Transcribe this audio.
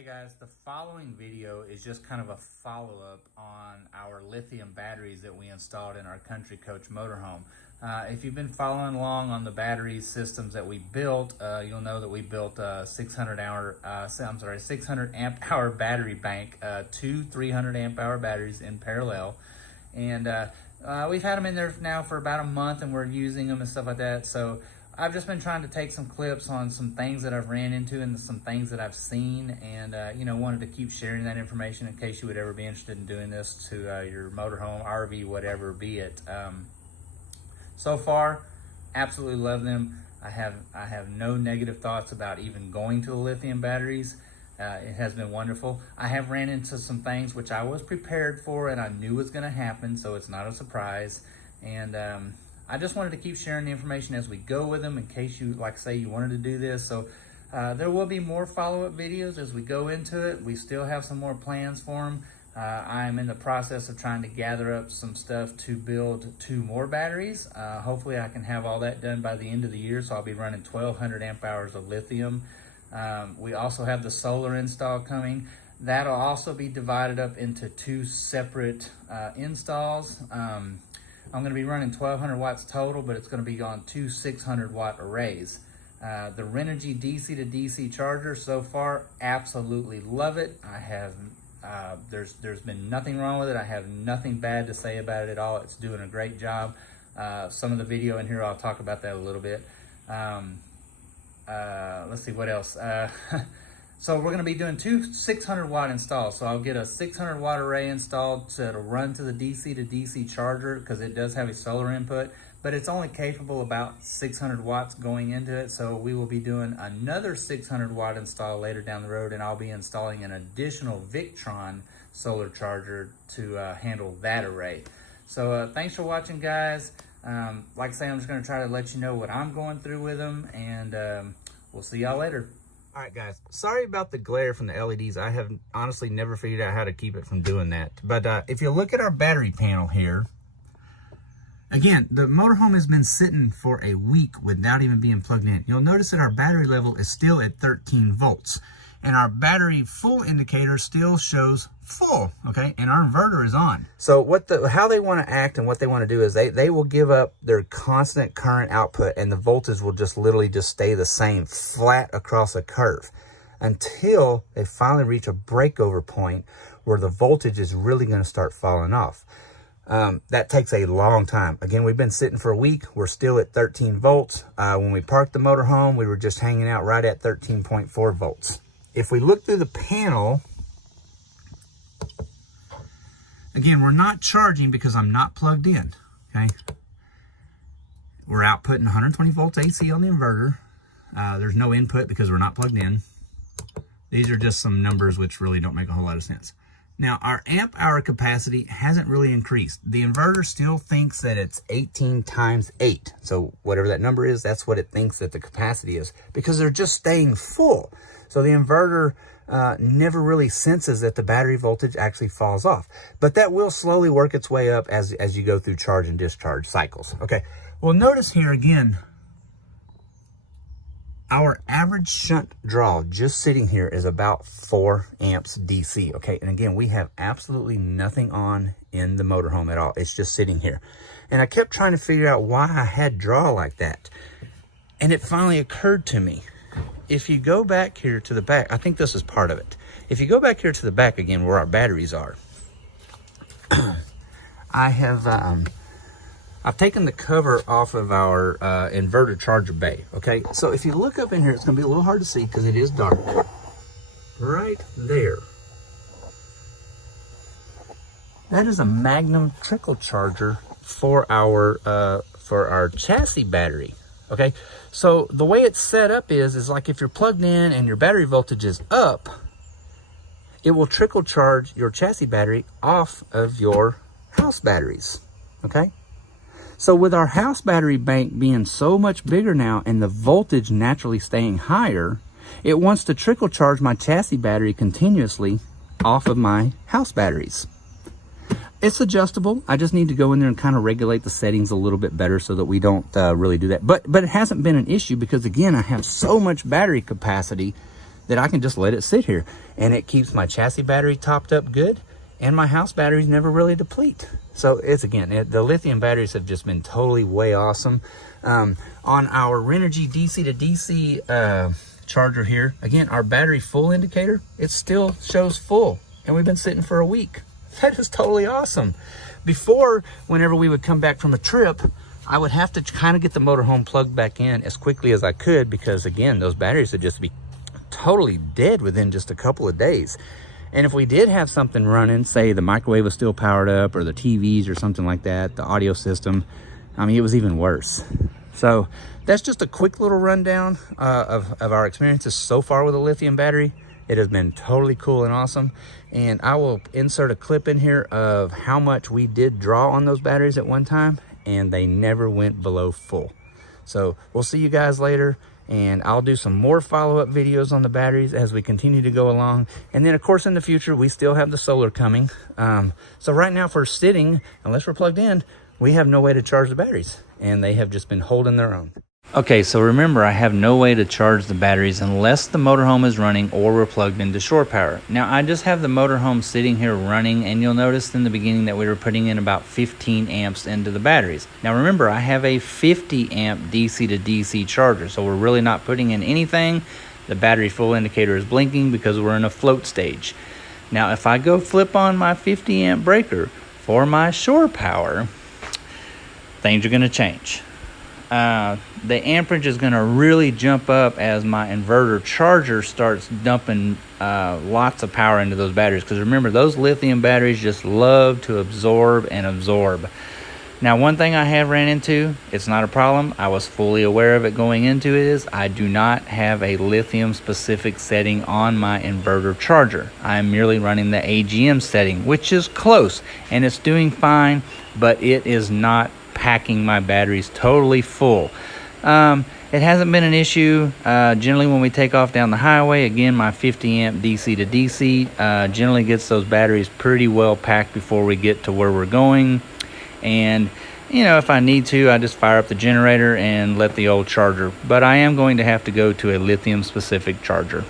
Hey guys, the following video is just kind of a follow-up on our lithium batteries that we installed in our Country Coach motorhome. If you've been following along on the battery systems that we built, you'll know that we built a 600 amp hour battery bank, two 300 amp hour batteries in parallel. And we've had them in there now for about a month and we're using them and stuff like that. So I've just been trying to take some clips on some things that I've ran into and some things that I've seen, and wanted to keep sharing that information in case you would ever be interested in doing this to your motorhome, RV, whatever be it. So far, absolutely love them. I have no negative thoughts about even going to the lithium batteries. It has been wonderful. I have ran into some things which I was prepared for and I knew was going to happen, so it's not a surprise. And I just wanted to keep sharing the information as we go with them in case you, like say, you wanted to do this. So there will be more follow-up videos as we go into it. We still have some more plans for them. I'm in the process of trying to gather up some stuff to build 2 more batteries. Hopefully I can have all that done by the end of the year, so I'll be running 1200 amp hours of lithium. We also have the solar install coming. That'll also be divided up into 2 separate installs. I'm going to be running 1200 watts total, but it's going to be on 2 600 watt arrays. The Renogy DC to DC charger, so far, absolutely love it. I have, there's been nothing wrong with it. I have nothing bad to say about it at all. It's doing a great job. Some of the video in here, I'll talk about that a little bit. Let's see what else. So we're going to be doing 2 600 watt installs. So I'll get a 600 watt array installed so it'll run to the DC to DC charger because it does have a solar input, but it's only capable about 600 watts going into it. So we will be doing another 600 watt install later down the road, and I'll be installing an additional Victron solar charger to handle that array. So thanks for watching, guys. Like I say, I'm just going to try to let you know what I'm going through with them, and we'll see y'all later. All right, guys, sorry about the glare from the LEDs. I have honestly never figured out how to keep it from doing that. But if you look at our battery panel here, again, the motorhome has been sitting for a week without even being plugged in. You'll notice that our battery level is still at 13 volts. And our battery full indicator still shows full, okay? And our inverter is on. So how they want to act and what they want to do is they will give up their constant current output, and the voltage will just literally just stay the same, flat across a curve, until they finally reach a breakover point where the voltage is really going to start falling off. That takes a long time. Again, we've been sitting for a week. We're still at 13 volts. When we parked the motorhome, we were just hanging out right at 13.4 volts. If we look through the panel, again, we're not charging because I'm not plugged in, okay? We're outputting 120 volts AC on the inverter. There's no input because we're not plugged in. These are just some numbers which really don't make a whole lot of sense. Now, our amp hour capacity hasn't really increased. The inverter still thinks that it's 18 times 8. So whatever that number is, that's what it thinks that the capacity is, because they're just staying full. So the inverter never really senses that the battery voltage actually falls off. But that will slowly work its way up as you go through charge and discharge cycles. Okay, well, notice here again, our average shunt draw just sitting here is about 4 amps DC, okay? And again, we have absolutely nothing on in the motorhome at all. It's just sitting here. And I kept trying to figure out why I had draw like that. And it finally occurred to me. If you go back here to the back, I think this is part of it. If you go back here to the back again where our batteries are, I've taken the cover off of our inverter charger bay, okay? So if you look up in here, it's gonna be a little hard to see because it is dark. Right there. That is a Magnum trickle charger for our chassis battery, okay? So the way it's set up is like if you're plugged in and your battery voltage is up, it will trickle charge your chassis battery off of your house batteries, okay? So with our house battery bank being so much bigger now and the voltage naturally staying higher, it wants to trickle charge my chassis battery continuously off of my house batteries. It's adjustable. I just need to go in there and kind of regulate the settings a little bit better so that we don't really do that. But it hasn't been an issue because, again, I have so much battery capacity that I can just let it sit here, and it keeps my chassis battery topped up good, and my house batteries never really deplete. So it's, again, the lithium batteries have just been totally way awesome. On our Renogy DC to DC charger here, again, our battery full indicator, it still shows full, and we've been sitting for a week. That is totally awesome. Before, whenever we would come back from a trip, I would have to kind of get the motorhome plugged back in as quickly as I could, because again, those batteries would just be totally dead within just a couple of days. And if we did have something running, say the microwave was still powered up, or the TVs or something like that, the audio system, I mean, it was even worse. So that's just a quick little rundown of our experiences so far with a lithium battery. It has been totally cool and awesome. And I will insert a clip in here of how much we did draw on those batteries at one time, and they never went below full. So we'll see you guys later, and I'll do some more follow-up videos on the batteries as we continue to go along. And then, of course, in the future, we still have the solar coming. So right now, for sitting, unless we're plugged in, we have no way to charge the batteries, and they have just been holding their own. Okay, so remember, I have no way to charge the batteries unless the motorhome is running or we're plugged into shore power. Now, I just have the motorhome sitting here running, and you'll notice in the beginning that we were putting in about 15 amps into the batteries. Now, remember, I have a 50 amp DC to DC charger, so we're really not putting in anything. The battery full indicator is blinking because we're in a float stage. Now, if I go flip on my 50 amp breaker for my shore power, things are going to change. The amperage is going to really jump up as my inverter charger starts dumping lots of power into those batteries, because remember, those lithium batteries just love to absorb and absorb. Now, one thing I have ran into, it's not a problem, I was fully aware of it going into it, is I do not have a lithium specific setting on my inverter charger. I am merely running the AGM setting, which is close, and it's doing fine, but it is not packing my batteries totally full. It hasn't been an issue. Generally, when we take off down the highway, again, my 50 amp DC to DC generally gets those batteries pretty well packed before we get to where we're going. And you know, if I need to, I just fire up the generator and let the old charger. But I am going to have to go to a lithium specific charger.